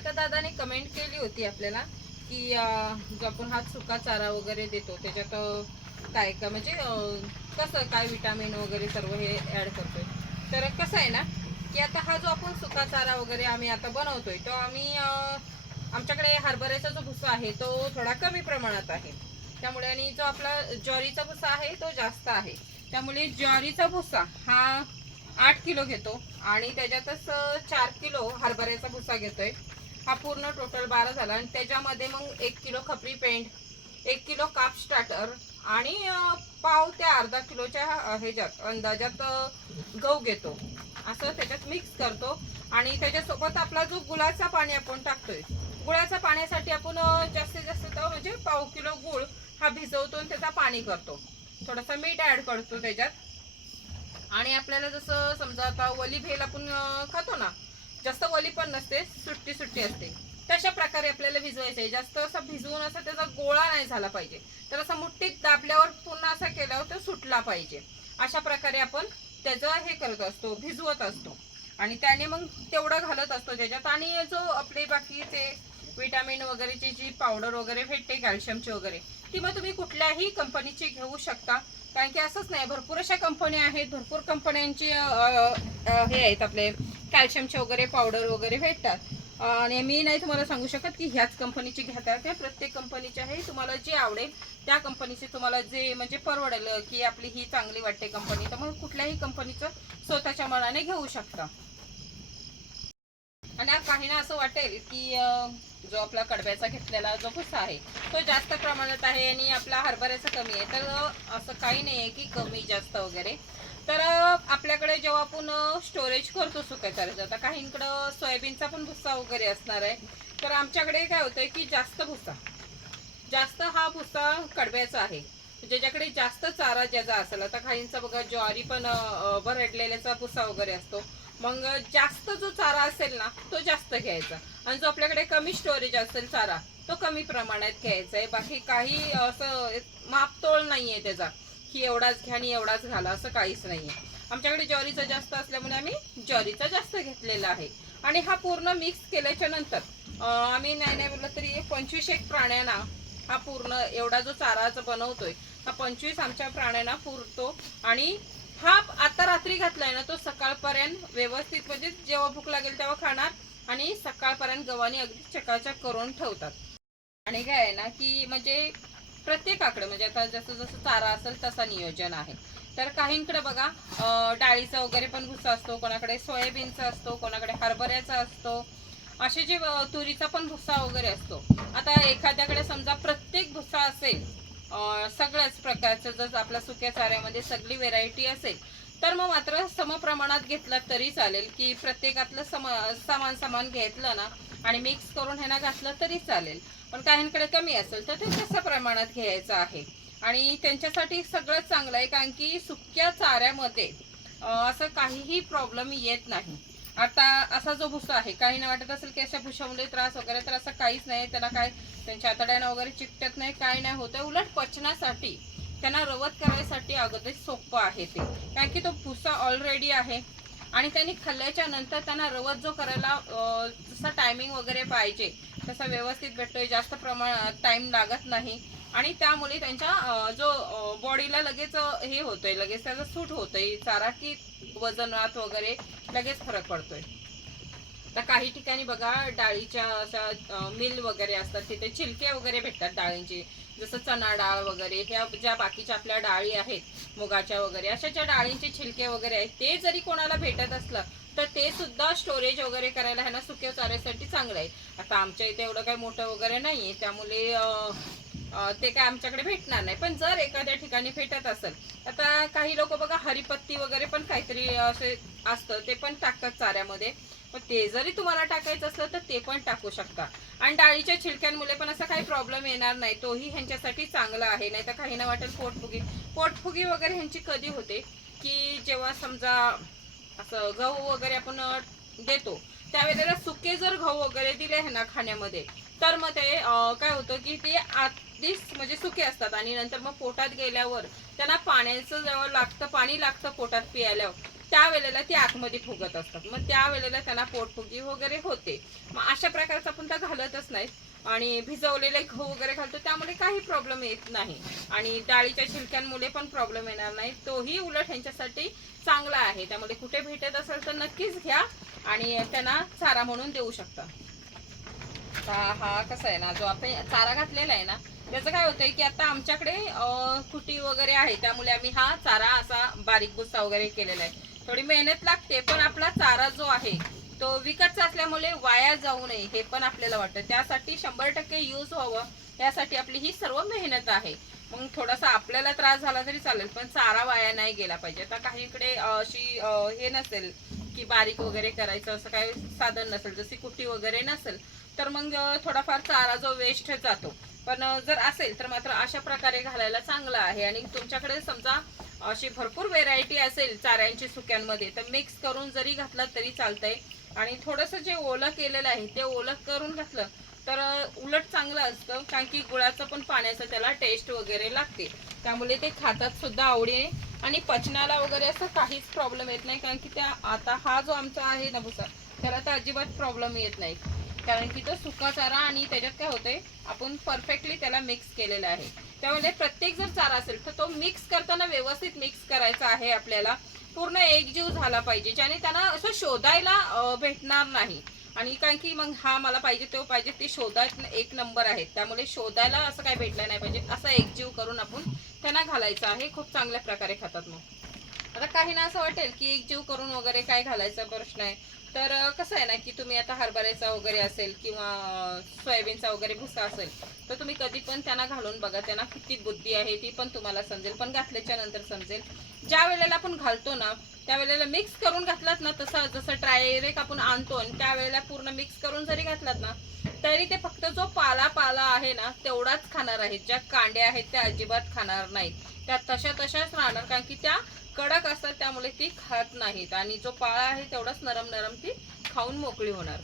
एका दादाने कमेंट केली होती आपल्याला की जो आपण हा सुका चारा वगैरे देतो त्याच्यात काय का म्हणजे कसं काय विटामिन वगैरे सर्व हे ॲड करतोय. तर कसं आहे ना की आता हा जो आपण सुका चारा वगैरे आम्ही आता बनवतोय तो आम्ही आमच्याकडे हरभऱ्याचा जो भुसा आहे तो थोडा कमी प्रमाणात आहे. त्यामुळे आणि जो आपला ज्वारीचा भुसा आहे तो जास्त आहे. त्यामुळे ज्वारीचा भुसा हा आठ किलो घेतो आणि त्याच्यातच चार किलो हरभऱ्याचा भुसा घेतोय. हा पूर्ण टोटल बारा झाला. आणि त्याच्यामध्ये मग एक किलो खपरी पेंट एक किलो काप स्टार्टर आणि पाव त्या अर्धा किलोच्या ह्याच्यात अंदाजात गहू घेतो. असं त्याच्यात मिक्स करतो. आणि त्याच्यासोबत आपला जो गुळाचा पाणी आपण टाकतोय गुळाच्या पाण्यासाठी आपण जास्तीत जास्त तर म्हणजे पाव किलो गुळ हा भिजवतो आणि त्याचा पाणी करतो. थोडासा मीठ ॲड करतो त्याच्यात. आणि आपल्याला जसं समजा आता वली भेल आपण खातो ना जास्त ओली पण नसते सुट्टी सुट्टी असते. तशा प्रकारे आपल्याला भिजवायचं आहे जास्त असं भिजवून असं त्याचा गोळा नाही झाला पाहिजे. तर असं मुठ्ठीत दाबल्यावर पुन्हा असा केल्यावर तो सुटला पाहिजे. अशा प्रकारे आपण त्याचं हे करत असतो भिजवत असतो. आणि त्याने मग तेवढं घालत असतो त्याच्यात. आणि जो आपले बाकीचे विटामिन वगैरेची जी पावडर वगैरे भेटते कॅल्शियमची वगैरे ती मग तुम्ही कुठल्याही कंपनीची घेऊ शकता. कारण की असंच नाही भरपूर अशा कंपन्या आहेत भरपूर कंपन्यांची हे आहेत आपले कॅल्शियमचे वगैरे पावडर वगैरे भेटतात. आणि मी नाही तुम्हाला सांगू शकत की ह्याच कंपनीची घेता त्या प्रत्येक कंपनीची आहे तुम्हाला जे आवडेल त्या कंपनीचे तुम्हाला जे म्हणजे परवडेल की आपली ही चांगली वाटते कंपनी तर मग कुठल्याही कंपनीचं स्वतःच्या मनाने घेऊ शकता. आणि काहींना असं वाटेल की जो आपला कडब्याचा घेतलेला जो भुसा आहे तो जास्त प्रमाणात आहे आणि आपला हरभऱ्याचा कमी आहे. तर असं काही नाही आहे की कमी जास्त वगैरे. तर आपल्याकडे जेव्हा आपण स्टोरेज करतो सुक्या चाऱ्याचं आता काहींकडं सोयाबीनचा पण भुस्सा वगैरे असणार आहे. तर आमच्याकडे काय होतं की जास्त भुसा जास्त हा भुसा कडब्याचा आहे. ज्याच्याकडे जास्त चारा ज्याचा असेल आता काहींचा बघा ज्वारी पण भरडलेल्याचा भुसा वगैरे असतो. मग जास्त जो चारा असेल ना तो जास्त घ्यायचा. आणि जो आपल्याकडे कमी स्टोरेज असेल चारा तो कमी प्रमाणात घ्यायचा आहे. बाकी काही असं मापतोल आहे त्याचा की एवढाच घ्या आणि एवढाच घाला असं काहीच नाही आहे आमच्याकडे ज्वारीचा जास्त असल्यामुळे आम्ही ज्वारीचा जास्त घेतलेला आहे. आणि हा पूर्ण मिक्स केल्याच्यानंतर आम्ही नाही नाही बोललं तरी एक पंचवीस एक प्राण्यांना हा पूर्ण एवढा जो चाराचा बनवतोय हा पंचवीस आमच्या प्राण्यांना पुरतो आणि हा आता रात्री घातलाय ना तो सकाळपर्यंत व्यवस्थित म्हणजे जेव्हा भूक लागेल तेव्हा खाणार आणि सकाळपर्यंत गव्हानी अगदी चकाचक करून ठेवतात. आणि काय आहे ना की म्हणजे प्रत्येकाकडे म्हणजे आता जसं जसं चारा असेल तसा नियोजन आहे. तर काहींकडे बघा डाळीचा वगैरे पण भुसा असतो कोणाकडे सोयाबीनचा असतो कोणाकडे हरभऱ्याचा असतो. असे जे तुरीचा पण भुसा वगैरे असतो. आता एखाद्याकडे समजा प्रत्येक भुसा असेल सगळ्याच प्रकारचं जर आपल्या सुक्या चाऱ्यामध्ये सगळी व्हेरायटी असेल तर मग मात्र समप्रमाणात घेतला तरी चालेल की प्रत्येकातलं सम समान समान घेतलं ना आणि मिक्स करून ह्यांना घातलं तरी चालेल. पण काहींकडे कमी असेल तर ते तसं प्रमाणात घ्यायचं आहे. आणि त्यांच्यासाठी सगळंच चांगलं आहे कारण की सुक्या चाऱ्यामध्ये असं काहीही प्रॉब्लेम येत नाही. आता असा जो भुसा आहे काहींना वाटत असेल की अशा भुशामुळे त्रास वगैरे तर असं काहीच नाही. त्याला काय त्यांच्या आतड्यानं वगैरे चिकटत नाही काय नाही होतं उलट पचनासाठी त्यांना रवत करायसाठी अगदी सोपं आहे ते. कारण की तो भुसा ऑलरेडी आहे आणि त्यांनी खाल्ल्याच्या नंतर त्यांना रवत जो करायला जसा टायमिंग वगैरे पाहिजे तसा व्यवस्थित भेटतोय. जास्त प्रमाणात टाईम लागत नाही. आणि त्यामुळे त्यांच्या जो बॉडीला लगेच हे होतोय लगेच त्याचा सूट होतोय चारा की वजनात वगैरे लगेच फरक पडतोय. तर काही ठिकाणी बघा डाळीच्या अशा मिल वगैरे असतात तिथे छिलके वगैरे भेटतात डाळींचे. जसं चणा डाळ वगैरे ह्या ज्या बाकीच्या आपल्या डाळी आहेत मुगाच्या वगैरे अशा ज्या डाळींचे छिलके वगैरे आहेत ते जरी कोणाला भेटत असलं तर ते सुद्धा स्टोरेज वगैरे करायला ह्यांना सुक्या चाऱ्यासाठी चांगलं आहे. आता आमच्या इथे एवढं काही मोठं वगैरे नाहीये त्यामुळे ते काय आमच्याकडे भेटणार नाही. पण जर एखाद्या ठिकाणी भेटत असेल आता काही लोक बघा हरिपत्ती वगैरे पण काहीतरी असे असतं ते पण टाकतात चाऱ्यामध्ये. पण ते जरी तुम्हाला टाकायचं असलं तर ते पण टाकू शकता. आणि डाळीच्या छिलक्यांमुळे पण असा काही प्रॉब्लेम येणार नाही. तोही ह्यांच्यासाठी चांगला आहे. नाही तर काही ना वाटेल पोटफुगी. पोटफुगी वगैरे ह्यांची कधी होते? की जेव्हा समजा असं गहू वगैरे आपण देतो त्यावेळेला सुके जर गहू वगैरे दिले ह्यांना खाण्यामध्ये तर मग ते काय होतं की ते आत आधीच म्हणजे सुके असतात आणि नंतर मग पोटात गेल्यावर त्यांना पाण्याचं जेव्हा लागतं पाणी लागतं पोटात पियाल्यावर त्यावेळेला ते आतमध्ये फुगत असतात. मग त्यावेळेला त्यांना पोटफुगी वगैरे होते. मग अशा प्रकारचं आपण त्या घालतच नाहीत आणि भिजवलेले गहू वगैरे घालतो त्यामुळे काही प्रॉब्लेम येत नाही. आणि डाळीच्या छिलक्यांमुळे पण प्रॉब्लेम येणार नाही. तोही उलट ह्यांच्यासाठी चांगला आहे. त्यामुळे कुठे भेटत असेल तर नक्कीच घ्या आणि त्यांना चारा म्हणून देऊ शकता. हा कसा आहे ना जो आपण चारा घातलेला आहे ना त्याचं काय होतंय की आता आमच्याकडे कुटी वगैरे आहे. त्यामुळे आम्ही हा चारा असा बारीक भुसा वगैरे केलेला आहे. थोडी मेहनत लागते पण आपला चारा जो आहे तो विकतचा असल्यामुळे वाया जाऊ नये हे पण आपल्याला वाटतं. त्यासाठी शंभर टक्के यूज व्हावं यासाठी आपली ही सर्व मेहनत आहे. मग थोडासा आपल्याला त्रास झाला तरी चालेल पण चारा वाया नाही गेला पाहिजे. आता काहीकडे अशी हे नसेल की बारीक वगैरे करायचं असं काही साधन नसेल. जशी कुटी वगैरे नसेल तर मग थोडाफार चारा जो वेस्ट जातो. पण जर असेल तर मात्र अशा प्रकारे घालायला चांगलं आहे. आणि तुमच्याकडे समजा अशी भरपूर व्हेरायटी असेल चाऱ्यांची सुक्यांमध्ये तर मिक्स करून जरी घातलं तरी चालतंय. आणि थोडंसं जे ओलं केलेलं आहे ते ओलं करून घातलं तर उलट चांगलं असतं कारण की गुळाचं पण पाण्याचं त्याला टेस्ट वगैरे लागते. त्यामुळे ते खातात सुद्धा आवडीने. आणि पचनाला वगैरे असं काहीच प्रॉब्लेम येत नाही कारण की त्या आता हा जो आमचा आहे ना भुसा त्याला तर अजिबात प्रॉब्लेम येत नाही. कारण की तो सुका चारा आणि त्याच्यात काय होते आपण परफेक्टली त्याला मिक्स केलेला आहे. त्यामुळे प्रत्येक जर चारा असेल तर तो मिक्स करताना व्यवस्थित मिक्स करायचा आहे आपल्याला. पूर्ण एकजीव झाला पाहिजे ज्याने त्यांना असं शोधायला भेटणार नाही. आणि कारण की मग हा मला पाहिजे तो पाहिजे ते शोधायत एक नंबर आहेत. त्यामुळे शोधायला असं काय भेटलं नाही पाहिजे असा एकजीव करून आपण त्यांना घालायचं आहे खूप चांगल्या प्रकारे खातात मग. आता काही ना असं वाटेल की एक जीव करून वगैरे काय घालायचा प्रश्न आहे. तर कसं आहे ना की तुम्ही आता हरभऱ्याचा वगैरे असेल किंवा सोयाबीनचा वगैरे भुसा असेल तर तुम्ही कधी पण त्यांना घालून बघा. त्यांना किती बुद्धी आहे ती पण तुम्हाला समजेल. पण घातल्याच्या नंतर समजेल. ज्या वेळेला आपण घालतो ना त्यावेळेला मिक्स करून घातलात ना तसं जसं ट्रायरेक आपण आणतो आणि त्यावेळेला पूर्ण मिक्स करून जरी घातलात ना तरी ते फक्त जो पाला पाला आहे ना तेवढाच खाणार आहेत. ज्या कांड्या आहेत त्या अजिबात खाणार नाहीत. त्या तशा तशाच राहणार कारण की त्या कडक असतात त्यामुळे ती खात नाहीत. आणि जो पाळा आहे तेवढाच नरम नरम ती खाऊन मोकळी होणार.